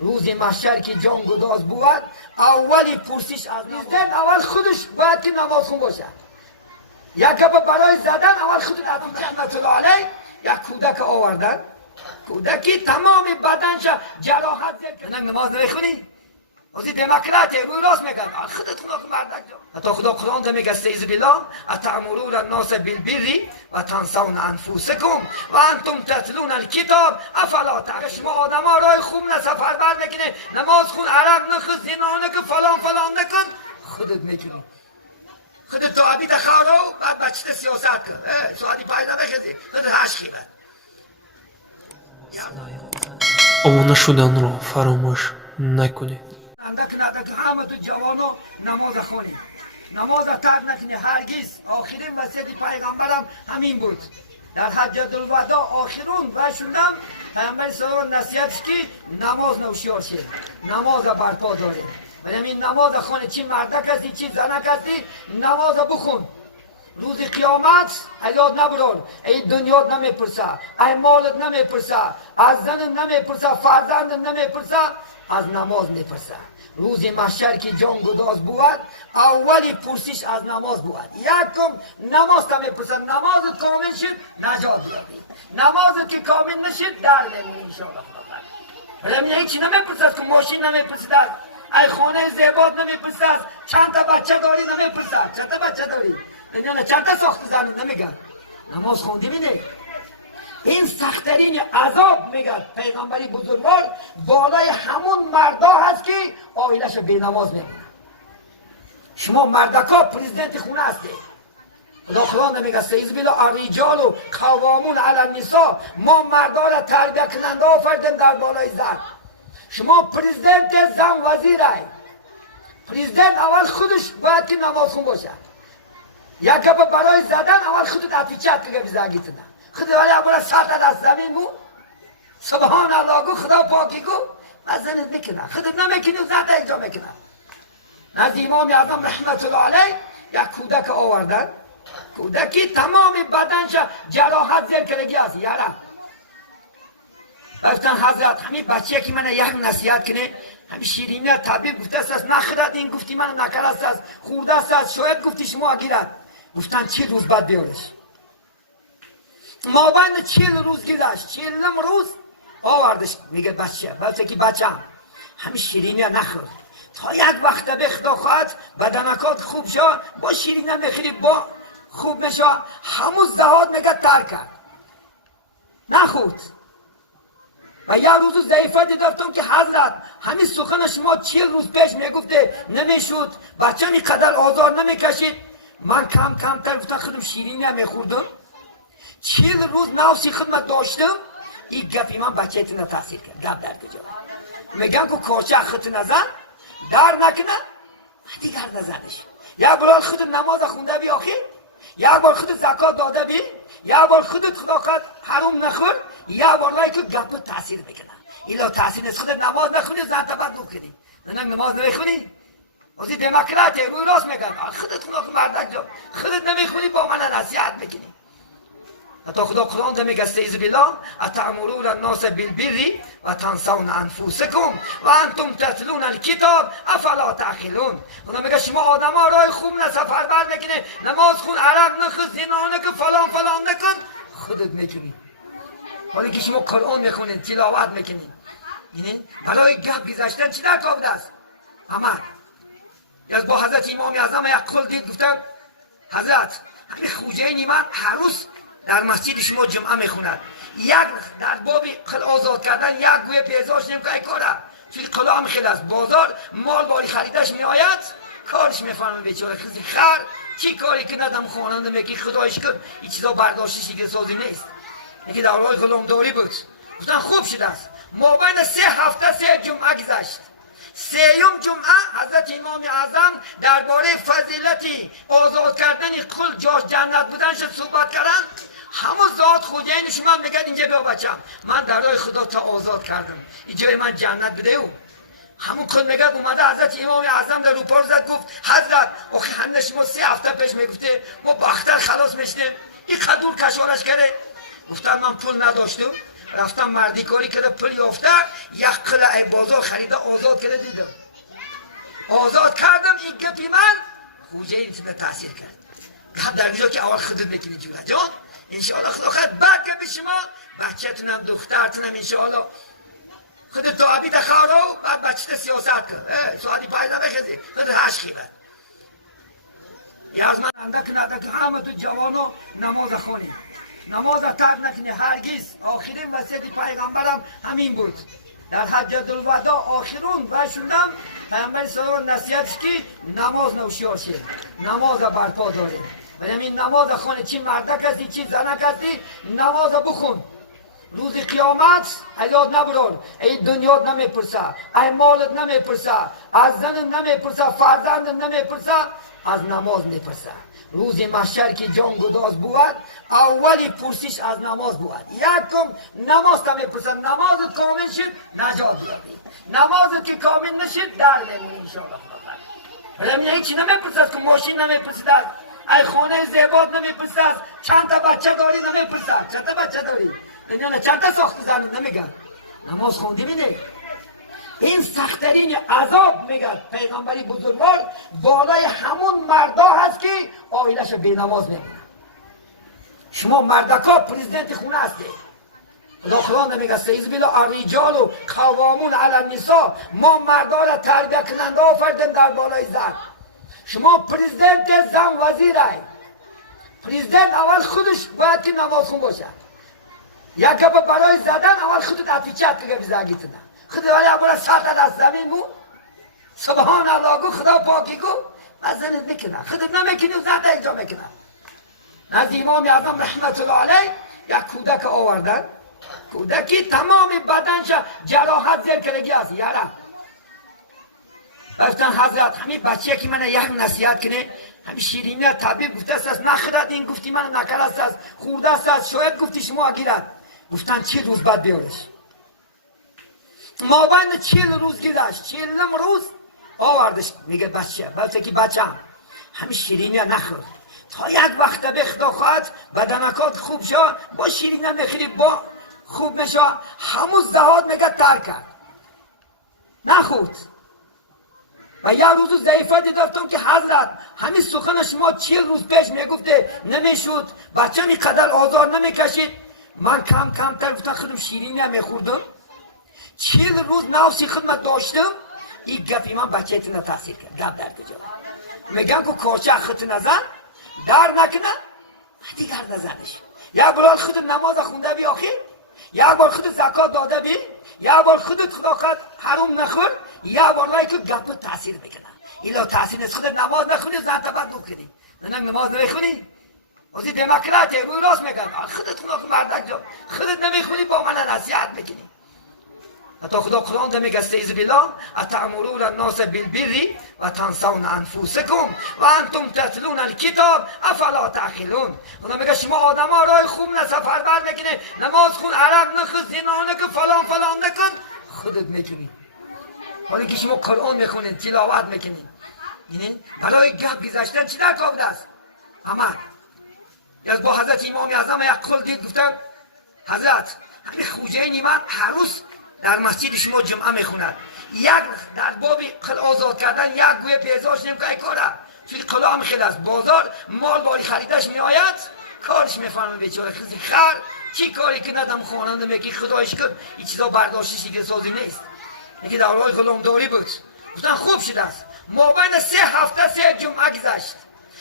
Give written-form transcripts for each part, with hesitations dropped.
روز محشر که جان گداز بود اولی پرسش از پرزیدنت اول خودش باید که نماز خون باشه. یک گپ برای زدن اول خود عطیه رحمت الله علیه یک کودک آوردن، کودکی تمام بدنش جراحت زیر کردن. نماز نمیخونی؟ اوزی دموکراتی روی راست میگن خودت خدا که مردک جا. حتی خدا قرآن میگه استعیذ بالله اتأمرون الناس بالبر و تنسون انفسکم و انتم تتلون الکتاب افلا تعقلون. شما آدما راه خوب نه سفربر میکنه، نماز خون، عرق نخور، زنا نکن، فلان نکن، خودت میکنی. خودت تو عبید خارو بعد بچه سیاست کن. سعادی پایدا بخزی خودت هش خیبت. آمانه شدن را فراموش نکنید. ندک همه تو جوانو نماز خونی، نماز ترک نکنی هرگز. آخرین وصیت پیغمبرم همین بود. در حجۃ الوداع آخرون وشوندم پیغمبر صلی الله علیه و نصیحتش که نماز نوشیار شد، نماز برپا داره. ولی این نماز خونه چی مردک هستی چی زنک هستی نماز بخون. روز قیامت یاد نبرار، ای دنیات نمیپرسه، ای مالت نمیپرسه، از زنت نمیپرسه، فرزندت نمیپرسه، از نماز میپرسه. روز محشر که جان گداز بود اولی پرسش از نماز بود. یکم نماز تا میپرسه، نمازت کامل شد نجات یابی، نمازت که کامل نشد در نمیری انشاءالله. ولی هیچی نمیپرسه که ماشین نمیپرسه، ای خانه زیبات نمیپرسه، چند تا بچه داری نمیپرسه، چند تا بچه داری نه چند تا ساخت زنی نمیگن. نماز خوندی بینه این سختترین عذاب میگه پیغمبری بزرگوار بالای همون مردا هست که آیلش به نماز میمونه. شما مردکا پرزیدنت خونه هستی. خدا قرآن میگه استعیذ بالله الرجال قوامون علی النساء. ما مردا را تربیه کننده آفردیم در بالای زن. شما پرزیدنت زن وزیرای. پرزیدنت اول خودش باید که نماز خون باشه. یک گپ برای زدن اول خودت عطیه که بزنگیت نه. خدا ولی اول سرت از زمین مو سبحان الله گو خدا پاکی گو مزنت میکنه. خودت نمیکنی و زنت اجرا میکنه. نزد امام اعظم رحمت الله علیه یک کودک آوردن، کودکی تمام بدنش جراحت زیر کرگی است. یارا گفتن حضرت همین بچه که من یک نصیحت کنه همین شیرینی طبیب گفته است نخرد، این گفتی من نکرد است خورده است شاید گفتی شما گیرد. گفتن 40 روز بعد بیارش. ما بند 40 روز گذشت، 40 روز آوردش. میگه بچه که بچم همین شیرینی نخور تا یک وقت به خدا خواهد بدنکات خوب شد با شیرینی نخوری با خوب نشد. همون زهاد میگه ترک کرد نخورد. و یک روز ضعیفه دیدم که حضرت همین سخن شما 40 روز پیش میگفته نمیشد، بچه اینقدر آزار نمیکشید. من کم تر گفتم خودم شیرینی هم میخوردم، 40 روز نفسی خدمت داشتم. این گپی من بچه تونه تحصیل کرد. گپ در کجا میگن که کارچه خودت نزن در نکنه دیگر نزنش. یک بار خودت نماز خونده بی آخر، یک بار خودت زکات داده بی، یک بار خودت خدا خواهد حرام نخور، یک بار وای که گپ تاثیر میکنه. ایلا تاثیر نیست. خودت نماز نخونی زن تا بعد دوب کنی نه نماز نمیخونی. اوزی دموکراتی روی راست میگن خودت خدا که مردک جا. خودت نمیخونی با من نصیحت میکنی. حتی خدا قرآن میگه استعیذ بالله اتأمرون الناس بالبر و تنسون انفسکم و انتم تتلون الکتاب افلا تعقلون. خدا میگه شما آدما راه خوب نه سفربر میکنه، نماز خون، عرق نخور، زنا نکن، فلان نکن، خودت میکنی. حالا که شما قرآن میخونید تلاوت میکنید اینه برای گپ گذاشتن چی در کار است؟ اما از با حضرت امام اعظم یک قول دید گفتن حضرت همین خوجه من هر روز در مسجد شما جمعه میخوند، یک در باب قل آزاد کردن یک گوی پیزاش نمیکنه ای کاره چون قل هم خیلی است بازار مال باری خریدش میآید کارش میفهمه بیچاره کسی خر چی کاری که ندم خواننده میگی خدایش کن این چیزا برداشتش دیگه سازی نیست. یکی در راه غلامداری بود. گفتن خوب شده است. ما بین 3 هفته 3 جمعه گذشت. 3م جمعه حضرت امام اعظم درباره فضیلتی آزاد کردن قل جاش جنت بودنش صحبت کردن. همون ذات خوجین شما میگن اینجا بیا بچم من در راه خدا تا آزاد کردم اینجا من جنت بده او. همون قل میگه اومده حضرت امام اعظم در روپار زد گفت حضرت آخه همه شما 3 هفته پیش میگفته ما باختر خلاص میشنیم این قدور کشارش کرده. گفتن من پول نداشتم رفتم مردی کاری کرده پلی افتاد یک قلعه بازار خریده آزاد کرده دیدم آزاد کردم این گپی من خوجه این تاثیر کرد گپ در اینجا که اول خودت میکنی جولا جان انشاءالله خدا خد بعد که به شما بچه‌تونم دخترتونم انشاءالله خود دعابی دخارو بعد بچه سیاست کرد سوادی پایدا بخیزی خود هش خیبت یاز من اندک ندک همه تو جوانو نماز خونی نماز ترک نکنی هرگز آخرین وصیت پیغمبرم همین بود در حجۃ الوداع آخرون وشوندم پیغمبر صلی نصیحتش که نماز نوشیار شد نماز برپا داره ولی همین نماز خونه چی مردک هستی چی زنک هستی نماز بخون روز قیامت از یاد نبرار ای دنیات نمیپرسه ای مالت نمیپرسه از زنت نمیپرسه فرزندت نمیپرسه از نماز میپرسه روز محشر که جان گداز بود اولی پرسش از نماز بود یکم نماز تا میپرسه نمازت کامل شد نجات یابی نمازت که کامل نشد در بمیری انشاءالله ولی همین هیچی نمیپرسه که ماشین نمیپرسه ای خونه زیبات نمیپرسه چند تا بچه داری نمیپرسه چند تا بچه داری نه چند تا ساخت زنی نمیگن نماز خوندی بینه این سخترین عذاب میگه پیغمبری بزرگوار بالای همون مردا هست که آیلش بی نماز میمونه شما مردکا پریزیدنت خونه هستی خدا نمیگه سیز بیلا الرجال و قوامون علی النساء ما مردا را تربیت کننده آفردیم در بالای زن شما پریزیدنت زن وزیره پریزیدنت اول خودش باید که نماز خون باشه یک گپ برای زدن اول خودت اتیچت که بزاگیتنه خود ولی اول ساعت از زمین مو سبحان الله گو خدا پاکی گو مزنت میکنه خودت نمیکنی و زنده اینجا میکنه از امام اعظم رحمت الله علیه یک کودک آوردن کودکی تمام بدنش جراحت زیر کرگی است یارا گفتن حضرت همین بچه که من یک نصیحت کنه همین شیرینی طبیب گفته است نخرد این گفتی من نکرست است خورده است شاید گفتی شما گیرد گفتن 40 روز بعد بیارش ما بند 40 روز گذشت 40 روز آوردش میگه بچه که بچم همین شیرینی نخور تا یک وقت به خدا خواهد بدنکات خوب شد با شیرینی نخوری با خوب نشد همون زهاد میگه ترک کرد نخورد و یک روز ضعیفه دیدم که حضرت همین سخن شما 40 روز پیش میگفته نمیشد بچه می قدر آزار نمیکشید من کم تر گفتم خودم شیرینی نمیخوردم 40 روز نفسی خدمت داشتم این گپی من بچه تونه تاثیر کرد گپ در کجا میگن که کارچه خودت نزن در نکنه دیگر نزنش یک بار خودت نماز خونده بی آخر یک بار خودت زکات داده بی یک بار خودت خدا خواهد حرام نخور یک بار وای که گپ تاثیر میکنه ایلا تاثیر نیست خودت نماز نخونی زن تبد بکنی نه نماز نمیخونی وزی دموکراتی روی راست میگن خودت خدا که مردک جا خودت نمیخونی با من نصیحت میکنی حتی خدا قرآن میگه استعیذ بالله اتأمرون الناس بالبر و تنسون انفسکم و انتم تتلون الکتاب افلا تعقلون خدا میگه شما آدما راه خوب نه سفر بر میکنه نماز خون عرق نخور زنا نکن فلان نکن خودت میکنی حالا که شما قرآن میخونین تلاوت میکنین یعنی برای گپ گذاشتن چی در کابده است اما از با حضرت امام اعظم یک قول دید گفتن حضرت همین خوجه من هر روز در مسجد شما جمعه میخوند یک در باب قل آزاد کردن یک گوی پیزاش نمیکنه کاره توی قلا هم خیلی است بازار مال باری خریدش میآید کارش میفهمه بیچاره خیلی خر چی کاری که ندم خواننده میگی خدایش کرد این چیزا برداشتش دیگه سازی نیست میگه در راه غلامداری بود گفتن خوب شده است ما بین 3 هفته 3 جمعه گذشت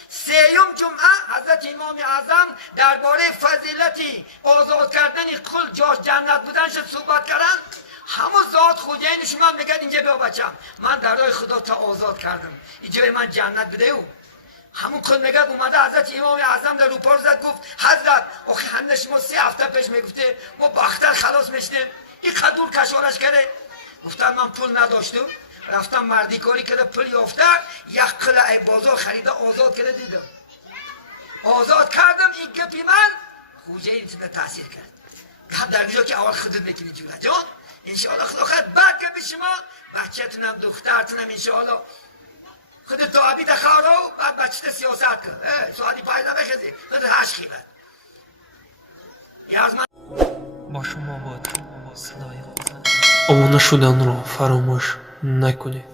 3م جمعه حضرت امام اعظم درباره فضیلتی آزاد کردن کل جاش جنت بودن شد صحبت کردن همون ذات خوجین شما میگن اینجا بیا بچم من در راه خدا تا آزاد کردم اینجا من جنت بده او همون کل میگه اومده حضرت امام اعظم در روپار زد گفت حضرت آخه همه شما 3 هفته پیش میگفته ما با اختر خلاص میشنیم این قدور کشارش کرده گفتن من پول نداشتم رفتم مردی کاری کرده پلی افتاد یک قلعه بازار خریده آزاد کرده دیدم آزاد کردم این گپی من خوجه این تاثیر کرد گپ در اینجا که اول خودت میکنی جولا جان انشاءالله خدا خد بعد که به شما بچه‌تونم دخترتونم انشاءالله خودت دعابی دخارو بعد بچه سیاست کرد سوادی پایدا بخیزی خودت هش خیبت با شما باد омона шуданро фаромӯш накунед.